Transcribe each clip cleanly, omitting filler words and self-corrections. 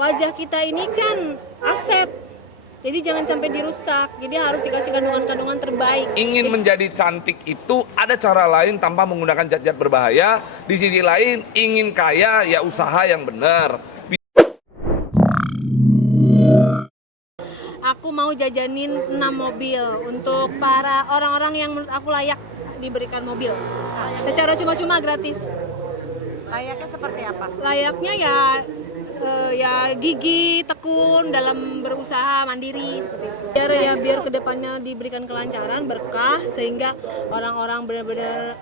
wajah kita ini kan aset. Jadi jangan sampai dirusak. Jadi harus dikasih kandungan-kandungan terbaik. Ingin menjadi cantik itu ada cara lain tanpa menggunakan zat-zat berbahaya. Di sisi lain ingin kaya ya usaha yang benar. Aku mau jajanin 6 mobil untuk para orang-orang yang menurut aku layak diberikan mobil. Secara cuma-cuma gratis. Layaknya seperti apa? Layaknya ya gigi, tekun dalam berusaha mandiri seperti itu. Biar kedepannya diberikan kelancaran, berkah, sehingga orang-orang benar-benar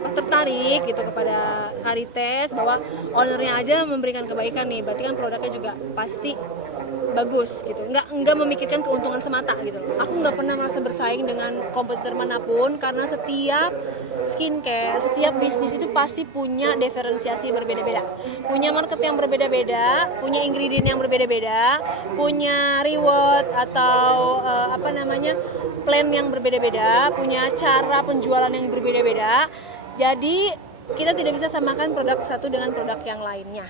tertarik gitu kepada Karites, bahwa ownernya aja memberikan kebaikan nih, berarti kan produknya juga pasti bagus gitu, nggak memikirkan keuntungan semata gitu. Aku nggak pernah merasa bersaing dengan kompetitor manapun, karena setiap skincare, setiap bisnis itu pasti punya diferensiasi berbeda-beda, punya market yang berbeda-beda, punya ingredient yang berbeda-beda, punya reward atau plan yang berbeda-beda, punya cara penjualan yang berbeda-beda. Jadi kita tidak bisa samakan produk satu dengan produk yang lainnya.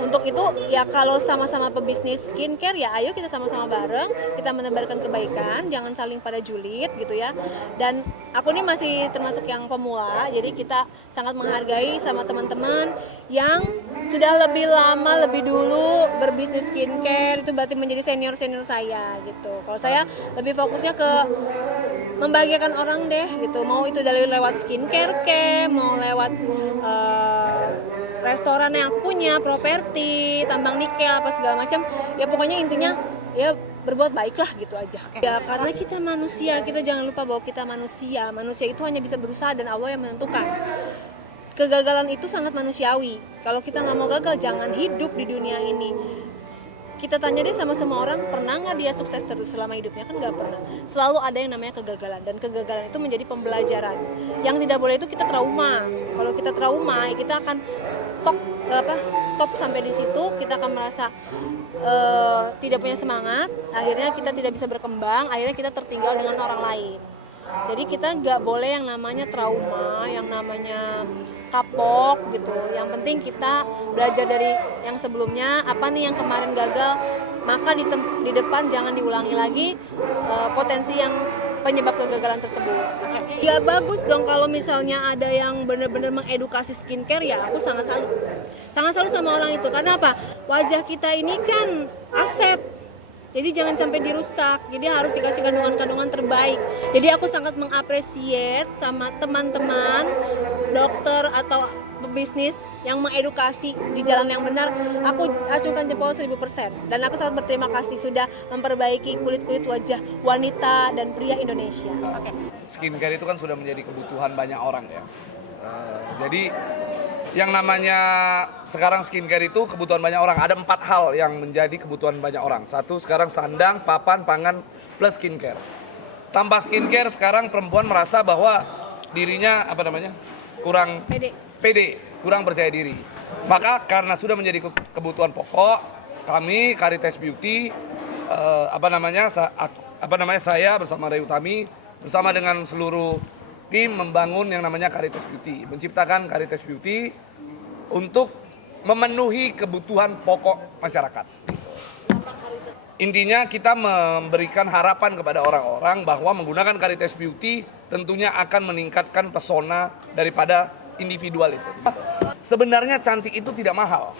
Untuk itu ya kalau sama-sama pebisnis skincare ya ayo kita sama-sama bareng, kita menebarkan kebaikan, jangan saling pada julid gitu ya. Dan aku nih masih termasuk yang pemula, jadi kita sangat menghargai sama teman-teman yang sudah lebih lama, lebih dulu berbisnis skincare, itu berarti menjadi senior-senior saya gitu. Kalau saya lebih fokusnya ke membahagiakan orang deh gitu, mau itu dari lewat skincare mau lewat restoran yang aku punya, properti, tambang nikel apa segala macam, ya pokoknya intinya ya berbuat baik lah gitu aja. Ya karena kita manusia, kita jangan lupa bahwa kita manusia itu hanya bisa berusaha dan Allah yang menentukan. Kegagalan itu sangat manusiawi. Kalau kita nggak mau gagal, jangan hidup di dunia ini. Kita tanya deh sama semua orang, pernah nggak dia sukses terus selama hidupnya? Kan nggak pernah. Selalu ada yang namanya kegagalan, dan kegagalan itu menjadi pembelajaran. Yang tidak boleh itu kita trauma. Kalau kita trauma, ya kita akan stop sampai di situ. Kita akan merasa tidak punya semangat. Akhirnya kita tidak bisa berkembang. Akhirnya kita tertinggal dengan orang lain. Jadi kita nggak boleh yang namanya trauma, yang namanya kapok gitu. Yang penting kita belajar dari yang sebelumnya, apa nih yang kemarin gagal, maka di depan jangan diulangi lagi potensi yang penyebab kegagalan tersebut. Ya bagus dong kalau misalnya ada yang benar-benar mengedukasi skincare, ya aku sangat salut sama orang itu. Karena apa? Wajah kita ini kan aset. Jadi jangan sampai dirusak, jadi harus dikasih kandungan-kandungan terbaik. Jadi aku sangat mengapresiasi sama teman-teman dokter atau pebisnis yang mengedukasi di jalan yang benar. Aku acungkan jempol 1000%. Dan aku sangat berterima kasih sudah memperbaiki kulit-kulit wajah wanita dan pria Indonesia. Skincare itu kan sudah menjadi kebutuhan banyak orang ya. Jadi yang namanya sekarang skincare itu kebutuhan banyak orang. Ada 4 hal yang menjadi kebutuhan banyak orang. 1, sekarang sandang, papan, pangan, plus skincare. Tanpa skincare sekarang perempuan merasa bahwa dirinya kurang pede, kurang percaya diri. Maka karena sudah menjadi kebutuhan pokok, kami Karites Beauty saya bersama Ray Utami bersama dengan seluruh tim membangun yang namanya Karites Beauty, menciptakan Karites Beauty untuk memenuhi kebutuhan pokok masyarakat. Intinya kita memberikan harapan kepada orang-orang bahwa menggunakan Karites Beauty tentunya akan meningkatkan pesona daripada individual itu. Sebenarnya cantik itu tidak mahal,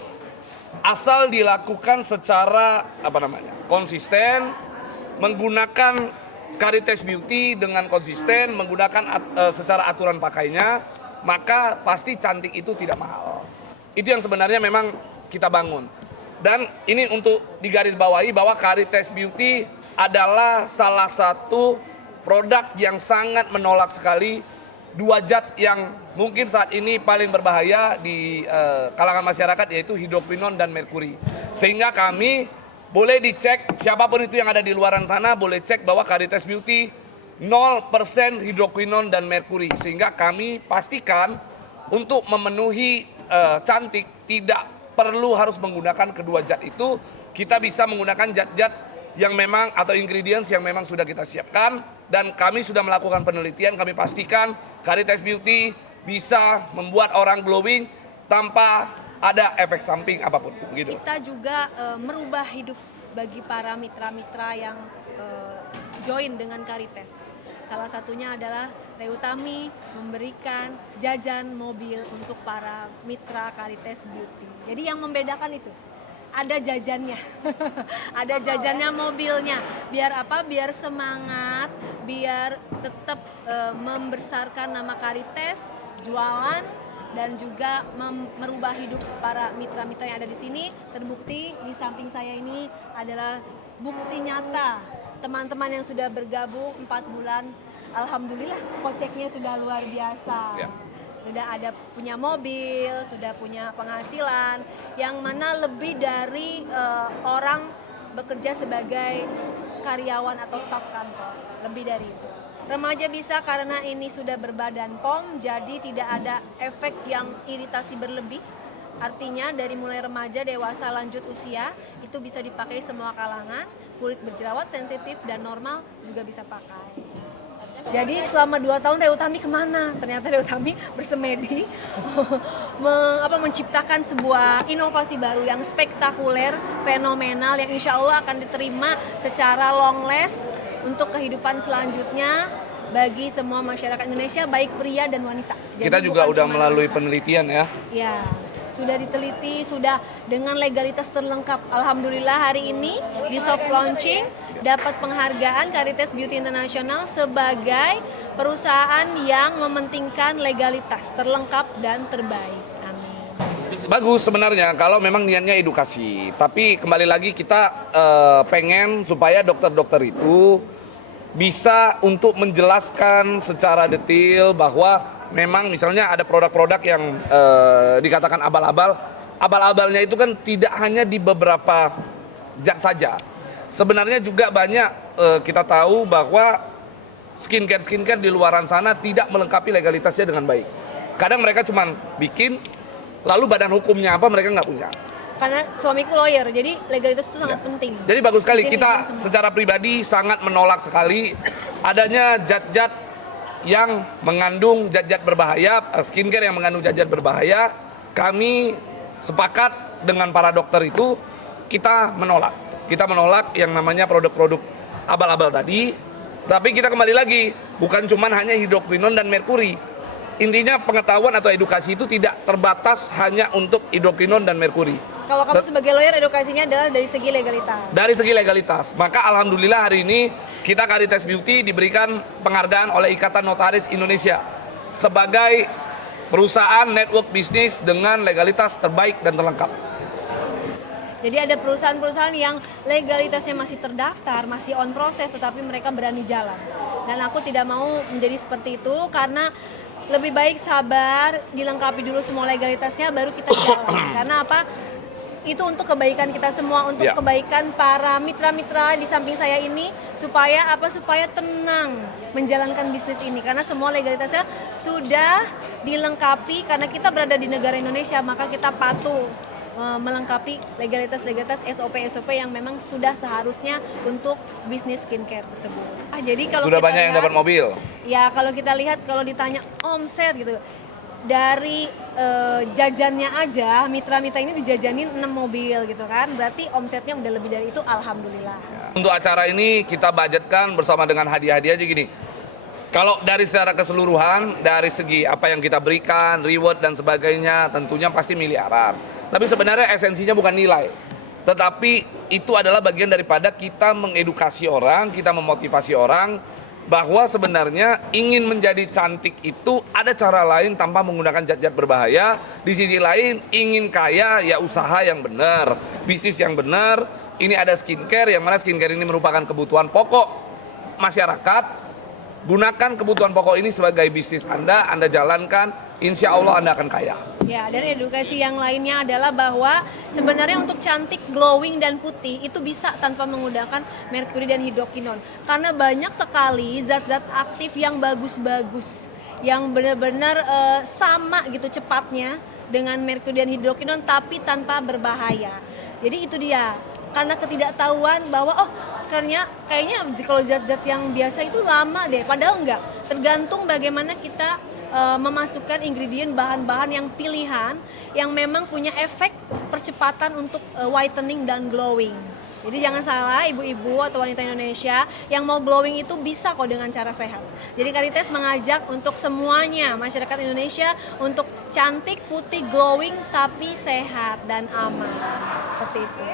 asal dilakukan secara konsisten, menggunakan Karites Beauty dengan konsisten, menggunakan secara aturan pakainya, maka pasti cantik itu tidak mahal. Itu yang sebenarnya memang kita bangun. Dan ini untuk digarisbawahi bahwa Karites Beauty adalah salah satu produk yang sangat menolak sekali 2 zat yang mungkin saat ini paling berbahaya di kalangan masyarakat, yaitu hidroquinon dan merkuri. Sehingga kami boleh dicek, siapapun itu yang ada di luaran sana boleh cek bahwa Karites Beauty 0% hidroquinon dan merkuri. Sehingga kami pastikan untuk memenuhi cantik tidak perlu harus menggunakan kedua zat itu. Kita bisa menggunakan zat-zat yang memang atau ingredients yang memang sudah kita siapkan. Dan kami sudah melakukan penelitian, kami pastikan Karites Beauty bisa membuat orang glowing tanpa ada efek samping apapun gitu. Kita juga merubah hidup bagi para mitra-mitra yang join dengan Caritas. Salah satunya adalah Reutami memberikan jajan mobil untuk para mitra Caritas Beauty. Jadi yang membedakan itu ada jajannya, ada jajannya mobilnya. Biar apa? Biar semangat, biar tetap membesarkan nama Caritas, jualan, dan juga merubah hidup para mitra-mitra yang ada di sini. Terbukti di samping saya ini adalah bukti nyata teman-teman yang sudah bergabung 4 bulan. Alhamdulillah koceknya sudah luar biasa. Ya. Sudah ada punya mobil, sudah punya penghasilan, yang mana lebih dari orang bekerja sebagai karyawan atau staf kantor, lebih dari itu. Remaja bisa karena ini sudah berbadan POM, jadi tidak ada efek yang iritasi berlebih. Artinya dari mulai remaja, dewasa, lanjut usia, itu bisa dipakai semua kalangan, kulit berjerawat, sensitif, dan normal juga bisa pakai. Jadi selama 2 tahun Reutami kemana? Ternyata Reutami bersemedi menciptakan sebuah inovasi baru yang spektakuler, fenomenal, yang insya Allah akan diterima secara long last untuk kehidupan selanjutnya bagi semua masyarakat Indonesia, baik pria dan wanita. Jadi Kita juga udah cuma melalui wanita. penelitian ya. Ya, sudah diteliti, sudah dengan legalitas terlengkap. Alhamdulillah hari ini di soft launching dapat penghargaan Caritas Beauty International sebagai perusahaan yang mementingkan legalitas terlengkap dan terbaik. Amin. Bagus sebenarnya kalau memang niatnya edukasi. Tapi kembali lagi kita pengen supaya dokter-dokter itu bisa untuk menjelaskan secara detail bahwa memang misalnya ada produk-produk yang dikatakan abal-abal. Abal-abalnya itu kan tidak hanya di beberapa zat saja. Sebenarnya juga banyak kita tahu bahwa skincare di luaran sana tidak melengkapi legalitasnya dengan baik. Kadang mereka cuma bikin, lalu badan hukumnya apa mereka nggak punya. Karena suamiku lawyer, jadi legalitas itu sangat penting. Jadi bagus sekali, Penting kita semua. secara pribadi sangat menolak sekali adanya zat-zat yang mengandung zat-zat berbahaya, skincare yang mengandung zat-zat berbahaya. Kami sepakat dengan para dokter itu, kita menolak. Kita menolak yang namanya produk-produk abal-abal tadi. Tapi kita kembali lagi, bukan cuma hanya hidroquinon dan merkuri. Intinya pengetahuan atau edukasi itu tidak terbatas hanya untuk hidroquinon dan merkuri. Kalau kamu sebagai lawyer, edukasinya adalah dari segi legalitas. Dari segi legalitas, maka alhamdulillah hari ini kita Caritas Beauty diberikan penghargaan oleh Ikatan Notaris Indonesia sebagai perusahaan network bisnis dengan legalitas terbaik dan terlengkap. Jadi ada perusahaan-perusahaan yang legalitasnya masih terdaftar, masih on proses, tetapi mereka berani jalan. Dan aku tidak mau menjadi seperti itu, karena lebih baik sabar, dilengkapi dulu semua legalitasnya, baru kita jalan. Karena apa? Itu untuk kebaikan kita semua, untuk kebaikan para mitra-mitra di samping saya ini, supaya apa? Supaya tenang menjalankan bisnis ini, karena semua legalitasnya sudah dilengkapi. Karena kita berada di negara Indonesia, maka kita patuh melengkapi legalitas SOP yang memang sudah seharusnya untuk bisnis skincare tersebut. Jadi kalau Sudah kita banyak yang lihat, dapat mobil. ya kalau kita lihat, kalau ditanya omset gitu, dari jajannya aja, mitra-mitra ini dijajanin 6 mobil gitu kan, berarti omsetnya udah lebih dari itu, alhamdulillah. Untuk acara ini kita budgetkan bersama dengan hadiah-hadiah aja gini. Kalau dari secara keseluruhan, dari segi apa yang kita berikan, reward dan sebagainya, tentunya pasti miliaran. Tapi sebenarnya esensinya bukan nilai. Tetapi itu adalah bagian daripada kita mengedukasi orang, kita memotivasi orang, bahwa sebenarnya ingin menjadi cantik itu ada cara lain tanpa menggunakan zat-zat berbahaya. Di sisi lain, ingin kaya ya usaha yang benar, bisnis yang benar. Ini ada skincare, yang mana skincare ini merupakan kebutuhan pokok masyarakat. Gunakan kebutuhan pokok ini sebagai bisnis Anda jalankan, insya Allah Anda akan kaya. Ya, dan edukasi yang lainnya adalah bahwa sebenarnya untuk cantik, glowing, dan putih itu bisa tanpa menggunakan merkuri dan hidrokinon. Karena banyak sekali zat-zat aktif yang bagus-bagus, yang benar-benar sama gitu cepatnya dengan merkuri dan hidrokinon, tapi tanpa berbahaya. Jadi itu dia, karena ketidaktahuan bahwa kayaknya kalau zat-zat yang biasa itu lama deh, padahal enggak. Tergantung bagaimana kita memasukkan ingredient bahan-bahan yang pilihan yang memang punya efek percepatan untuk whitening dan glowing. Jadi jangan salah ibu-ibu atau wanita Indonesia yang mau glowing itu bisa kok dengan cara sehat. Jadi Karites mengajak untuk semuanya masyarakat Indonesia untuk cantik, putih, glowing tapi sehat dan aman. Seperti itu.